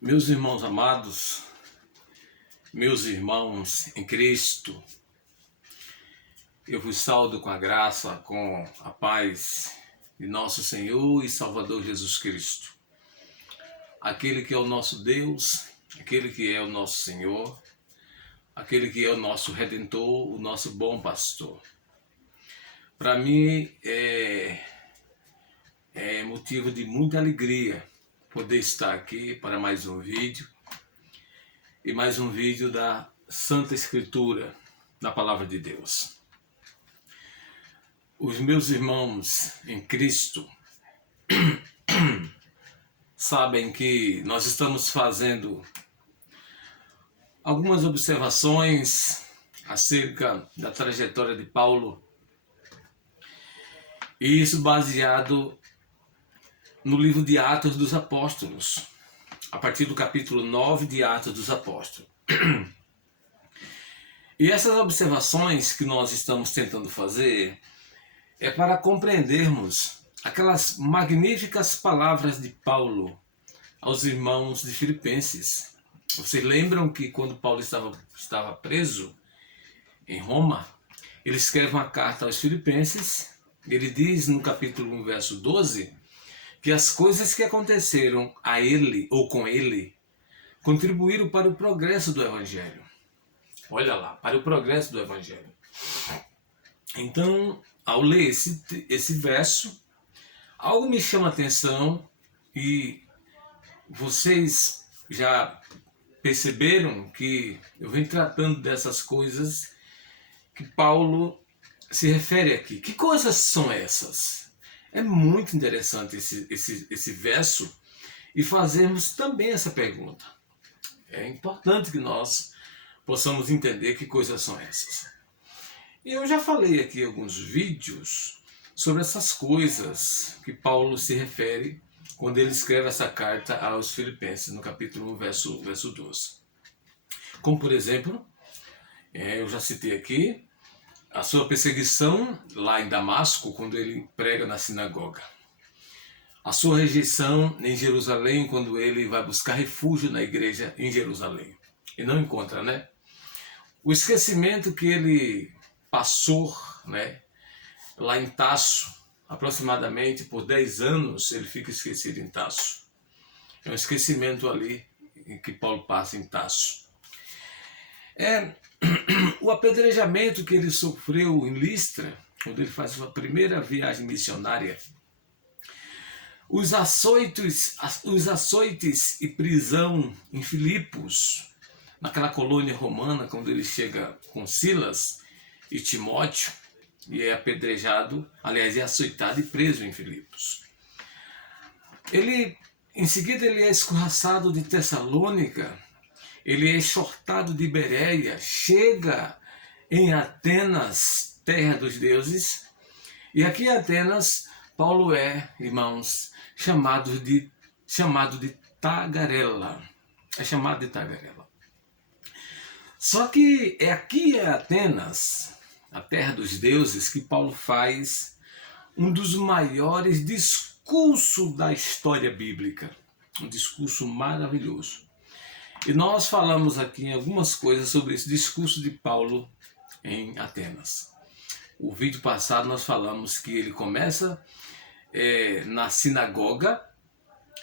Meus irmãos amados, meus irmãos em Cristo, eu vos saúdo com a graça, com a paz de nosso Senhor e Salvador Jesus Cristo. Aquele que é o nosso Deus, aquele que é o nosso Senhor, aquele que é o nosso Redentor, o nosso bom pastor. Para mim é motivo de muita alegria poder estar aqui para mais um vídeo. E mais um vídeo da Santa Escritura, da Palavra de Deus. Os meus irmãos em Cristo sabem que nós estamos fazendo algumas observações acerca da trajetória de Paulo, e isso baseado no livro de Atos dos Apóstolos, a partir do capítulo 9 de Atos dos Apóstolos. E essas observações que nós estamos tentando fazer é para compreendermos aquelas magníficas palavras de Paulo aos irmãos de Filipenses. Vocês lembram que quando Paulo estava preso em Roma, ele escreve uma carta aos Filipenses. Ele diz no capítulo 1, verso 12, que as coisas que aconteceram a ele ou com ele contribuíram para o progresso do Evangelho. Olha lá, para o progresso do Evangelho. Então, ao ler esse verso, algo me chama a atenção, e vocês já perceberam que eu venho tratando dessas coisas que Paulo se refere aqui. Que coisas são essas? É muito interessante esse verso e fazermos também essa pergunta. É importante que nós possamos entender que coisas são essas. E eu já falei aqui em alguns vídeos sobre essas coisas que Paulo se refere quando ele escreve essa carta aos Filipenses, no capítulo 1, verso 12. Como, por exemplo, eu já citei aqui, a sua perseguição lá em Damasco, quando ele prega na sinagoga. A sua rejeição em Jerusalém, quando ele vai buscar refúgio na igreja em Jerusalém. E não encontra, né? O esquecimento que ele passou, né, lá em Tasso, aproximadamente por 10 anos, ele fica esquecido em Tasso. É um esquecimento ali que Paulo passa em Tasso. O apedrejamento que ele sofreu em Listra, quando ele faz sua primeira viagem missionária. Os açoites e prisão em Filipos, naquela colônia romana, quando ele chega com Silas e Timóteo, e é apedrejado, aliás, é açoitado e preso em Filipos. Em seguida, ele é escorraçado de Tessalônica, ele é exortado de Bereia, chega em Atenas, terra dos deuses, e aqui em Atenas, Paulo é, irmãos, chamado de tagarela. É chamado de tagarela. Só que é aqui em Atenas, a terra dos deuses, que Paulo faz um dos maiores discursos da história bíblica. Um discurso maravilhoso. E nós falamos aqui em algumas coisas sobre esse discurso de Paulo em Atenas. O vídeo passado nós falamos que ele começa na sinagoga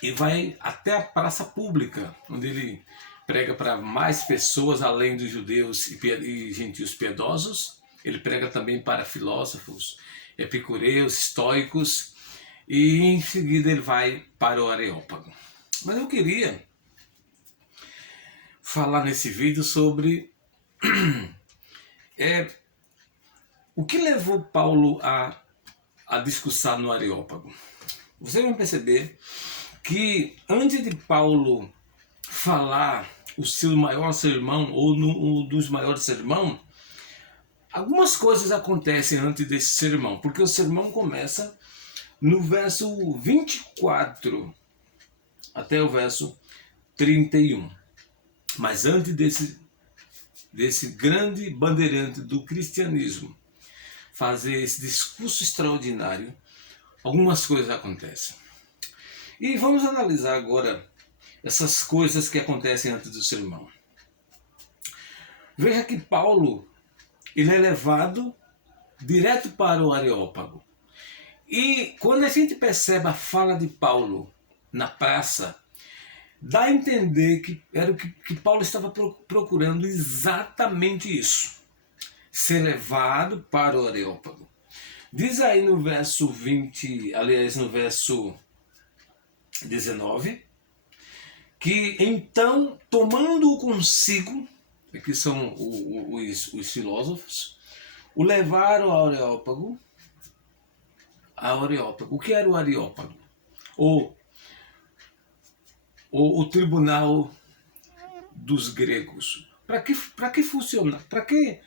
e vai até a praça pública, onde ele prega para mais pessoas além dos judeus e gentios piedosos. Ele prega também para filósofos, epicureus, estoicos, e em seguida ele vai para o Areópago. Mas eu queria falar nesse vídeo sobre o que levou Paulo a discursar no Areópago. Você vai perceber que antes de Paulo falar o seu maior sermão, ou um dos maiores sermões, algumas coisas acontecem antes desse sermão, porque o sermão começa no verso 24 até o verso 31. Mas antes desse grande bandeirante do cristianismo fazer esse discurso extraordinário, algumas coisas acontecem. E vamos analisar agora essas coisas que acontecem antes do sermão. Veja que Paulo, ele é levado direto para o Areópago. E quando a gente percebe a fala de Paulo na praça, dá a entender que era o que Paulo estava procurando exatamente isso. Ser levado para o Areópago. Diz aí no verso 20, aliás, no verso 19, que então, tomando-o consigo, aqui são os filósofos, o levaram ao Areópago. O que era o Areópago? O tribunal dos gregos. Para que funciona? Para que,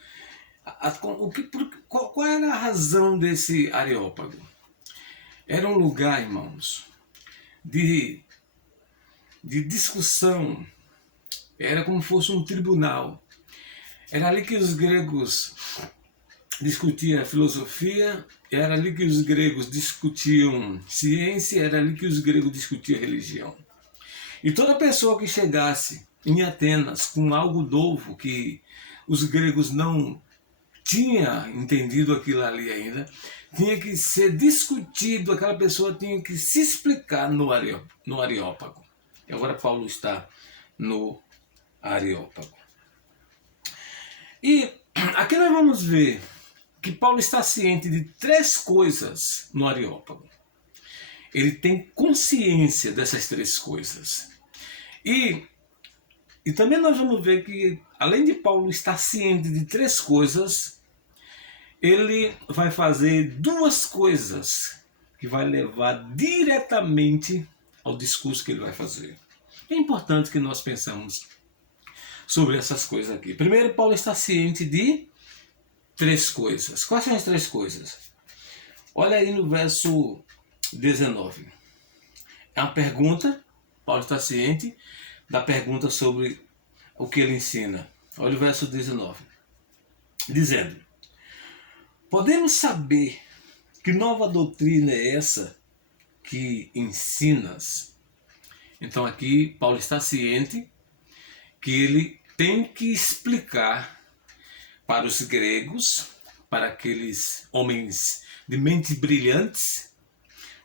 qual era a razão desse Areópago? Era um lugar, irmãos, de discussão. Era como se fosse um tribunal. Era ali que os gregos discutiam filosofia, era ali que os gregos discutiam ciência, era ali que os gregos discutiam religião. E toda pessoa que chegasse em Atenas com algo novo que os gregos não tinham entendido aquilo ali ainda, tinha que ser discutido, aquela pessoa tinha que se explicar no Areópago. E agora Paulo está no Areópago. E aqui nós vamos ver que Paulo está ciente de 3 coisas no Areópago. Ele tem consciência dessas 3 coisas. E também nós vamos ver que, além de Paulo estar ciente de 3 coisas, ele vai fazer 2 coisas que vai levar diretamente ao discurso que ele vai fazer. É importante que nós pensamos sobre essas coisas aqui. Primeiro, Paulo está ciente de 3 coisas. Quais são as 3 coisas? Olha aí no verso 19. É uma pergunta. Paulo está ciente da pergunta sobre o que ele ensina. Olha o verso 19. Dizendo: podemos saber que nova doutrina é essa que ensinas? Então aqui Paulo está ciente que ele tem que explicar para os gregos, para aqueles homens de mentes brilhantes,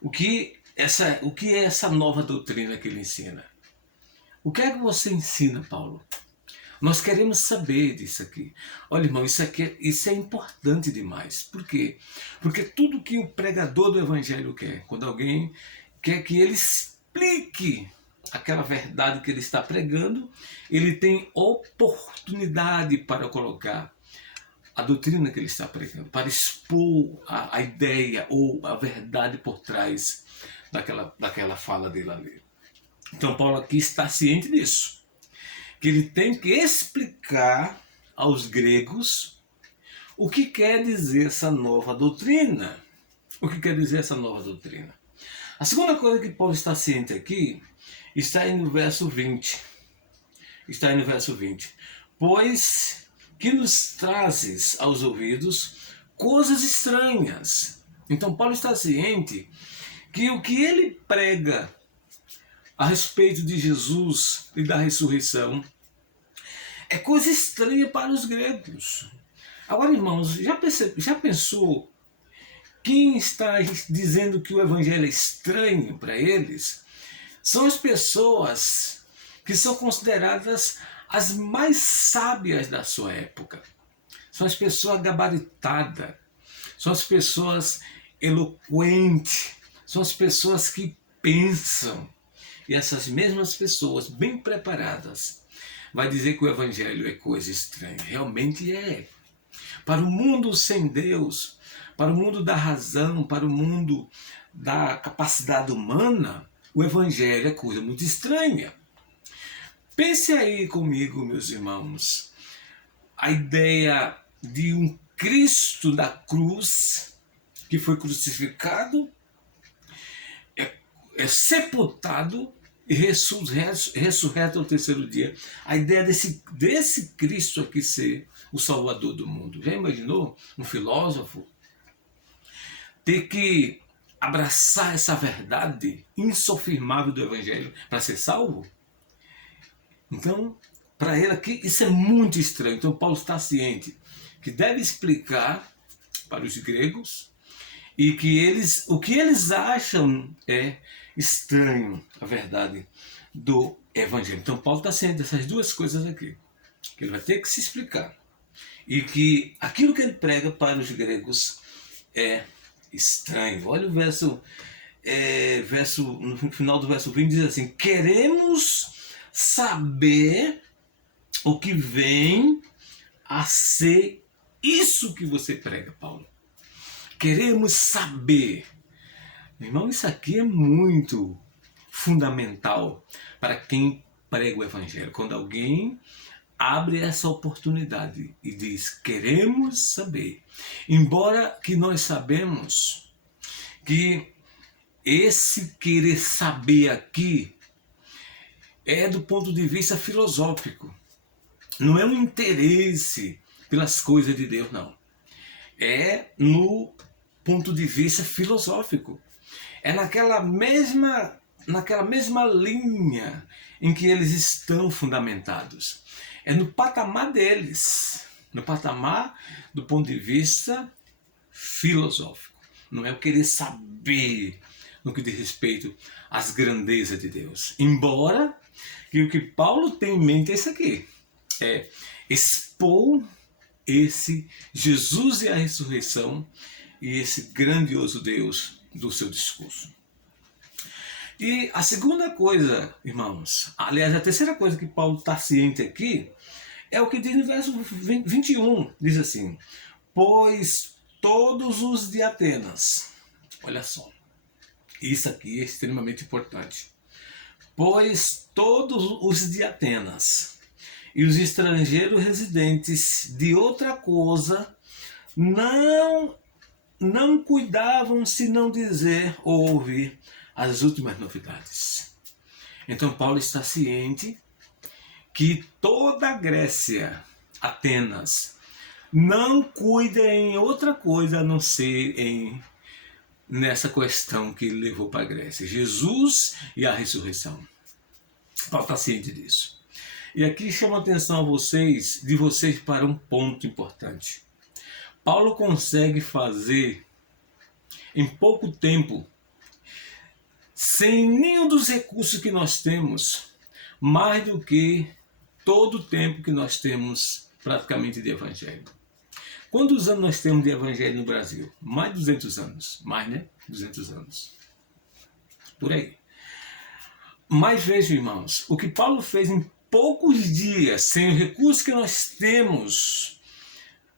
o que é essa nova doutrina que ele ensina. O que é que você ensina, Paulo? Nós queremos saber disso aqui. Olha, irmão, isso é importante demais. Por quê? Porque tudo que o pregador do evangelho quer, quando alguém quer que ele explique aquela verdade que ele está pregando, ele tem oportunidade para colocar a doutrina que ele está pregando, para expor a ideia ou a verdade por trás daquela fala dele ali. Então Paulo aqui está ciente disso, que ele tem que explicar aos gregos o que quer dizer essa nova doutrina. O que quer dizer essa nova doutrina? A segunda coisa que Paulo está ciente aqui está aí no verso 20. Está aí no verso 20. Pois que nos trazes aos ouvidos coisas estranhas. Então Paulo está ciente que o que ele prega a respeito de Jesus e da ressurreição é coisa estranha para os gregos. Agora, irmãos, já pensou quem está dizendo que o evangelho é estranho para eles? São as pessoas que são consideradas as mais sábias da sua época. São as pessoas gabaritadas, são as pessoas eloquentes, são as pessoas que pensam. E essas mesmas pessoas, bem preparadas, vai dizer que o evangelho é coisa estranha. Realmente é. Para o mundo sem Deus, para o mundo da razão, para o mundo da capacidade humana, o evangelho é coisa muito estranha. Pense aí comigo, meus irmãos, a ideia de um Cristo da cruz que foi crucificado, é sepultado e ressurreto ao 3º dia. A ideia desse Cristo aqui ser o Salvador do mundo. Já imaginou um filósofo ter que abraçar essa verdade insofirmável do Evangelho para ser salvo? Então, para ele aqui, isso é muito estranho. Então, Paulo está ciente que deve explicar para os gregos e que o que eles acham é estranho, a verdade do Evangelho. Então, Paulo está ciente dessas duas coisas aqui, que ele vai ter que se explicar. E que aquilo que ele prega para os gregos é estranho. Olha o no final do verso 20 diz assim: queremos saber o que vem a ser isso que você prega, Paulo. Queremos saber. Irmão, isso aqui é muito fundamental para quem prega o Evangelho. Quando alguém abre essa oportunidade e diz: queremos saber. Embora que nós sabemos que esse querer saber aqui é do ponto de vista filosófico. Não é um interesse pelas coisas de Deus, não. É no ponto de vista filosófico. É naquela mesma linha em que eles estão fundamentados. É no patamar deles, no patamar do ponto de vista filosófico. Não é o querer saber no que diz respeito às grandezas de Deus. Embora que o que Paulo tem em mente é isso aqui, é expor esse Jesus e a ressurreição e esse grandioso Deus do seu discurso. E a segunda coisa, irmãos, aliás, a terceira coisa que Paulo está ciente aqui, é o que diz no verso 21, diz assim: pois todos os de Atenas, olha só, isso aqui é extremamente importante, pois todos os de Atenas e os estrangeiros residentes de outra coisa não cuidavam se não dizer ou ouvir as últimas novidades. Então Paulo está ciente que toda a Grécia, Atenas, não cuida em outra coisa a não ser nessa questão que levou para a Grécia: Jesus e a ressurreição. Paulo está ciente disso. E aqui chama a atenção de vocês para um ponto importante. Paulo consegue fazer em pouco tempo, sem nenhum dos recursos que nós temos, mais do que todo o tempo que nós temos praticamente de evangelho. Quantos anos nós temos de evangelho no Brasil? Mais de 200 anos. Mais, né? 200 anos. Por aí. Mas vejam, irmãos, o que Paulo fez em poucos dias, sem o recurso que nós temos,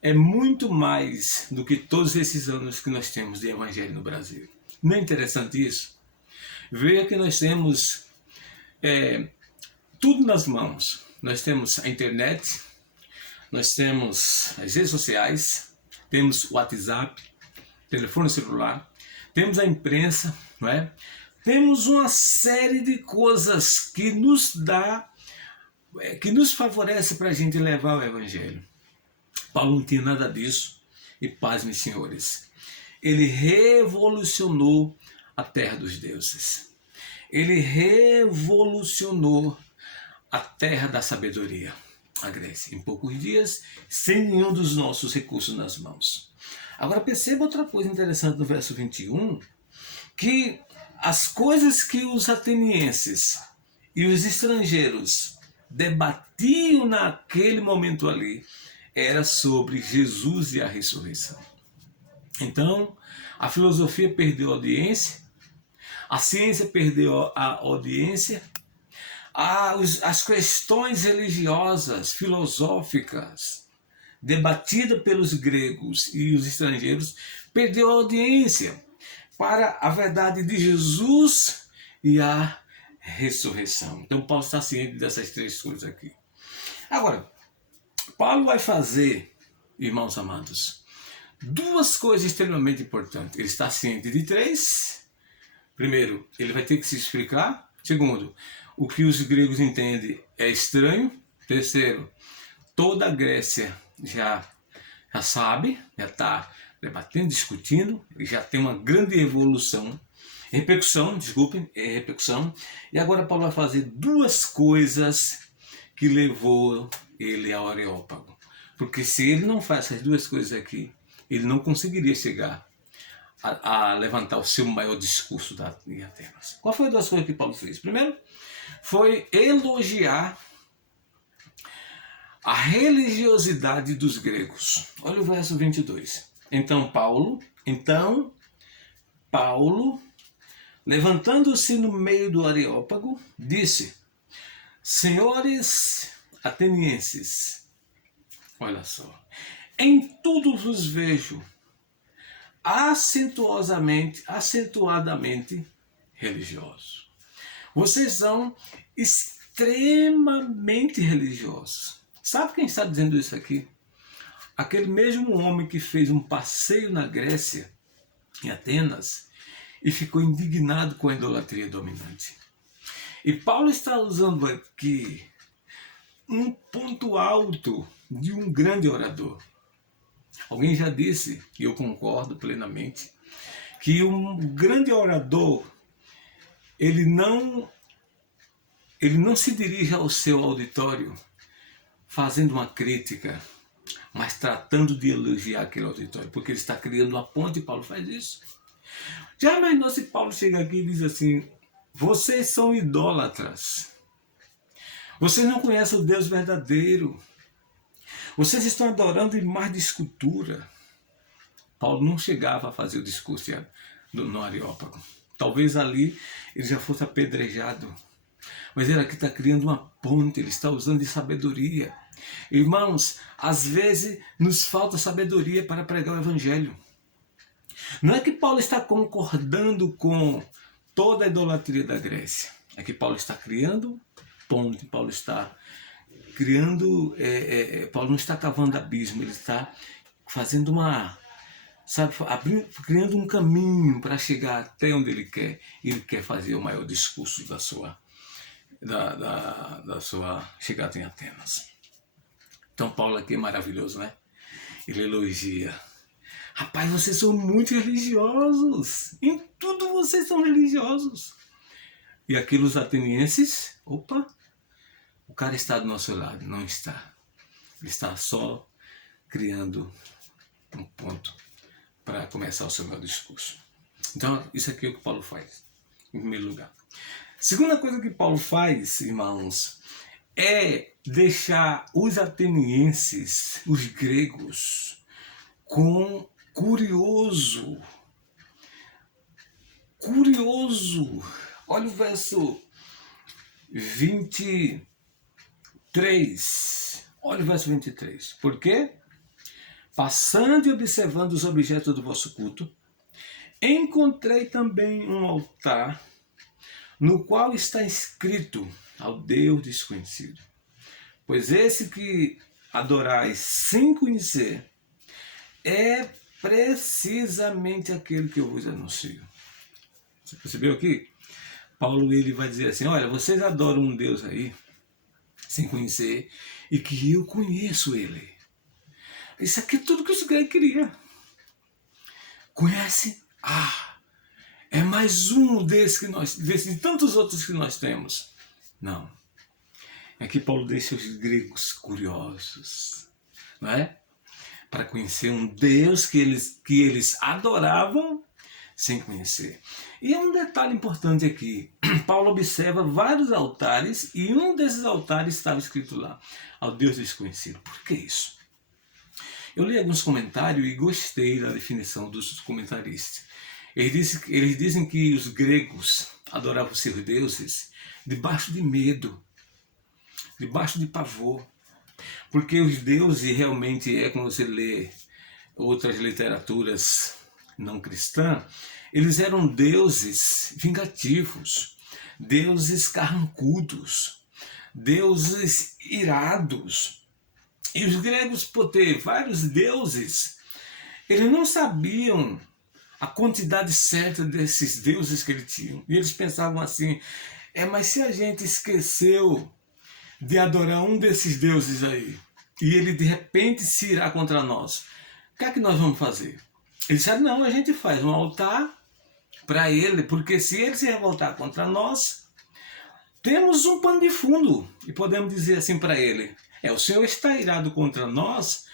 é muito mais do que todos esses anos que nós temos de evangelho no Brasil. Não é interessante isso? Veja que nós temos tudo nas mãos. Nós temos a internet, nós temos as redes sociais, temos o WhatsApp, telefone celular, temos a imprensa, não é? Temos uma série de coisas que nos favorece para a gente levar o Evangelho. Paulo não tinha nada disso, e pasmem, senhores, ele revolucionou a terra dos deuses. Ele revolucionou a terra da sabedoria, a Grécia, em poucos dias, sem nenhum dos nossos recursos nas mãos. Agora perceba outra coisa interessante no verso 21, que as coisas que os atenienses e os estrangeiros debatiam naquele momento ali era sobre Jesus e a ressurreição. Então, a filosofia perdeu a audiência, a ciência perdeu a audiência, as questões religiosas, filosóficas, debatidas pelos gregos e os estrangeiros, perdeu a audiência para a verdade de Jesus e a ressurreição. Então Paulo está ciente dessas três coisas aqui. Agora, Paulo vai fazer, irmãos amados, duas coisas extremamente importantes. Ele está ciente de três. Primeiro, ele vai ter que se explicar. Segundo, o que os gregos entendem é estranho. Terceiro, toda a Grécia já sabe, já está debatendo, discutindo, ele já tem uma grande repercussão. E agora Paulo vai fazer duas coisas que levou ele ao Areópago. Porque se ele não faz essas duas coisas aqui, ele não conseguiria chegar a levantar o seu maior discurso em Atenas. Qual foi a das coisas que Paulo fez? Primeiro, foi elogiar a religiosidade dos gregos. Olha o verso 22. Então Paulo, levantando-se no meio do Areópago, disse: Senhores atenienses, olha só, em tudo vos vejo acentuadamente religiosos. Vocês são extremamente religiosos. Sabe quem está dizendo isso aqui? Aquele mesmo homem que fez um passeio na Grécia, em Atenas, e ficou indignado com a idolatria dominante. E Paulo está usando aqui um ponto alto de um grande orador. Alguém já disse, e eu concordo plenamente, que um grande orador, ele não se dirige ao seu auditório fazendo uma crítica, mas tratando de elogiar aquele auditório, porque ele está criando uma ponte, e Paulo faz isso. Já imaginou se Paulo chega aqui e diz assim: vocês são idólatras, vocês não conhecem o Deus verdadeiro, vocês estão adorando imagens de escultura. Paulo não chegava a fazer o discurso no Areópago. Talvez ali ele já fosse apedrejado. Mas ele aqui está criando uma ponte, ele está usando de sabedoria. Irmãos, às vezes nos falta sabedoria para pregar o Evangelho. Não é que Paulo está concordando com toda a idolatria da Grécia. É que Paulo está criando ponte, Paulo está criando, Paulo não está cavando abismo, ele está fazendo criando um caminho para chegar até onde ele quer. Ele quer fazer o maior discurso da sua chegada em Atenas. Então Paulo aqui é maravilhoso, né? Ele elogia. Rapaz, vocês são muito religiosos. Em tudo vocês são religiosos. E aquilo os atenienses, opa, o cara está do nosso lado. Não está. Ele está só criando um ponto para começar o seu meu discurso. Então, isso aqui é o que Paulo faz, em primeiro lugar. Segunda coisa que Paulo faz, irmãos, é deixar os atenienses, os gregos, com curioso. Olha o verso 23. Olha o verso 23. Por quê? Passando e observando os objetos do vosso culto, encontrei também um altar no qual está escrito ao Deus desconhecido. Pois esse que adorais sem conhecer é precisamente aquele que eu vos anuncio. Você percebeu aqui? Paulo ele vai dizer assim: olha, vocês adoram um Deus aí, sem conhecer, e que eu conheço ele. Isso aqui é tudo que os gregos queriam. Conhece? É mais um desses de tantos outros que nós temos. Não. É que Paulo deixa os gregos curiosos, não é? Para conhecer um Deus que eles adoravam sem conhecer. E um detalhe importante aqui, Paulo observa vários altares e um desses altares estava escrito lá, ao Deus desconhecido. Por que isso? Eu li alguns comentários e gostei da definição dos comentaristas. Eles dizem que os gregos adoravam seus deuses debaixo de medo, debaixo de pavor. Porque os deuses realmente quando você lê outras literaturas não cristãs, eles eram deuses vingativos, deuses carrancudos, deuses irados. E os gregos, por ter vários deuses, eles não sabiam a quantidade certa desses deuses que eles tinham. E eles pensavam assim: mas se a gente esqueceu de adorar um desses deuses aí, e ele de repente se irá contra nós, o que é que nós vamos fazer? Eles disseram: não, a gente faz um altar para ele, porque se ele se revoltar contra nós, temos um pano de fundo e podemos dizer assim para ele: o Senhor está irado contra nós,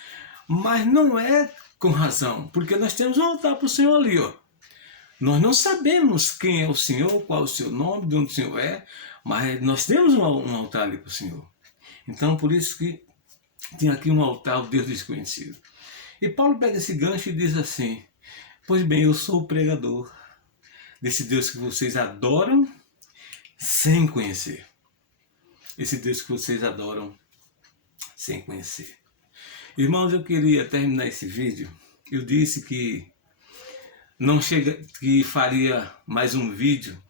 mas não é com razão, porque nós temos um altar para o Senhor ali, ó. Nós não sabemos quem é o Senhor, qual é o seu nome, de onde o Senhor é, mas nós temos um altar ali para o Senhor. Então, por isso que tem aqui um altar ao Deus desconhecido. E Paulo pega esse gancho e diz assim: pois bem, eu sou o pregador desse Deus que vocês adoram sem conhecer. Esse Deus que vocês adoram sem conhecer. Irmãos, eu queria terminar esse vídeo. Eu disse que que faria mais um vídeo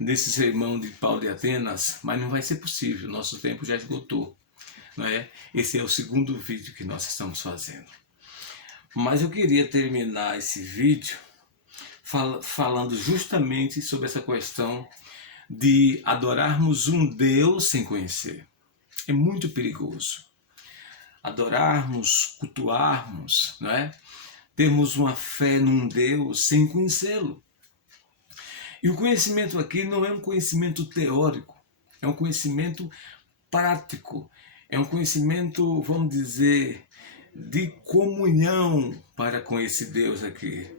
desse sermão de Paulo de Atenas, mas não vai ser possível. Nosso tempo já esgotou, não é? Esse é o segundo vídeo que nós estamos fazendo. Mas eu queria terminar esse vídeo falando justamente sobre essa questão de adorarmos um Deus sem conhecer. É muito perigoso. Adorarmos, cultuarmos, não é? Termos uma fé num Deus sem conhecê-lo. E o conhecimento aqui não é um conhecimento teórico, é um conhecimento prático, é um conhecimento, vamos dizer, de comunhão para com esse Deus aqui.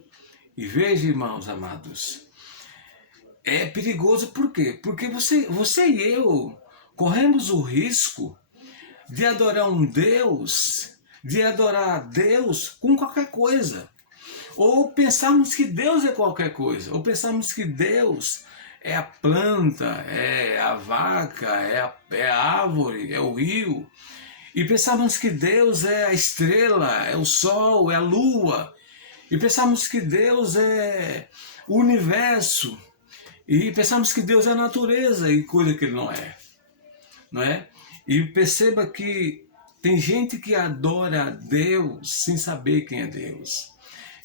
E veja, irmãos amados, é perigoso por quê? Porque você e eu corremos o risco de adorar um Deus, de adorar a Deus com qualquer coisa. Ou pensarmos que Deus é qualquer coisa. Ou pensarmos que Deus é a planta, é a vaca, é a árvore, é o rio. E pensarmos que Deus é a estrela, é o sol, é a lua. E pensarmos que Deus é o universo. E pensamos que Deus é a natureza e coisa que Ele não é. Não é? E perceba que tem gente que adora a Deus sem saber quem é Deus.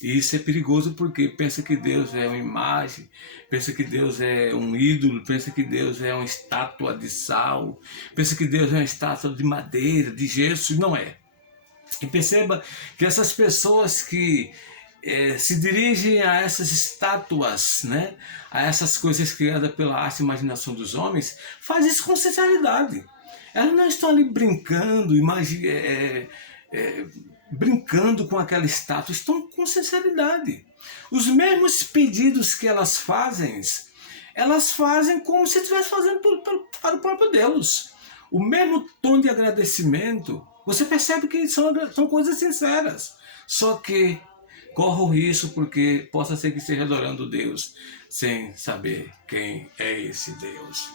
E isso é perigoso porque pensa que Deus é uma imagem, pensa que Deus é um ídolo, pensa que Deus é uma estátua de sal, pensa que Deus é uma estátua de madeira, de gesso, e não é. E perceba que essas pessoas que se dirigem a essas estátuas, né, a essas coisas criadas pela arte e imaginação dos homens, fazem isso com sinceridade. Elas não estão ali brincando, brincando com aquela estátua, estão com sinceridade. Os mesmos pedidos que elas fazem como se estivessem fazendo para o próprio Deus. O mesmo tom de agradecimento, você percebe que são coisas sinceras, só que corre o risco porque possa ser que esteja adorando Deus sem saber quem é esse Deus.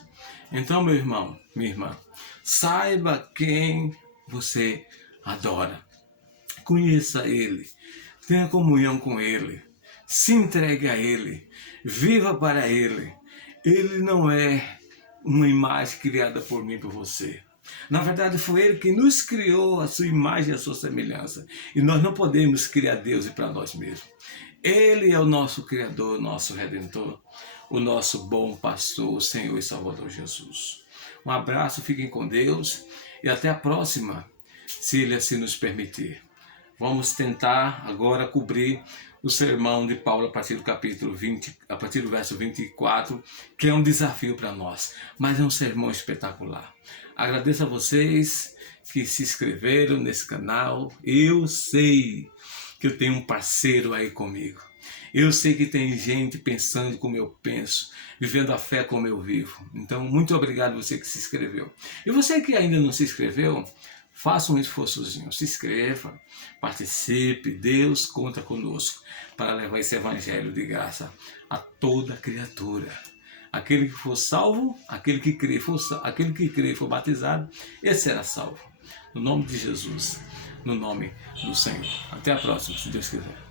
Então, meu irmão, minha irmã, saiba quem você adora. Conheça Ele, tenha comunhão com Ele, se entregue a Ele, viva para Ele. Ele não é uma imagem criada por mim e por você. Na verdade, foi Ele que nos criou a sua imagem e a sua semelhança. E nós não podemos criar Deus para nós mesmos. Ele é o nosso Criador, o nosso Redentor, o nosso bom pastor, o Senhor e Salvador Jesus. Um abraço, fiquem com Deus e até a próxima, se Ele assim nos permitir. Vamos tentar agora cobrir o sermão de Paulo a partir do capítulo 20, a partir do verso 24, que é um desafio para nós, mas é um sermão espetacular. Agradeço a vocês que se inscreveram nesse canal. Eu sei que eu tenho um parceiro aí comigo. Eu sei que tem gente pensando como eu penso, vivendo a fé como eu vivo. Então, muito obrigado você que se inscreveu. E você que ainda não se inscreveu, faça um esforçozinho, se inscreva, participe, Deus conta conosco para levar esse evangelho de graça a toda criatura. Aquele que for salvo, aquele que crê e for batizado, esse será salvo. No nome de Jesus, no nome do Senhor. Até a próxima, se Deus quiser.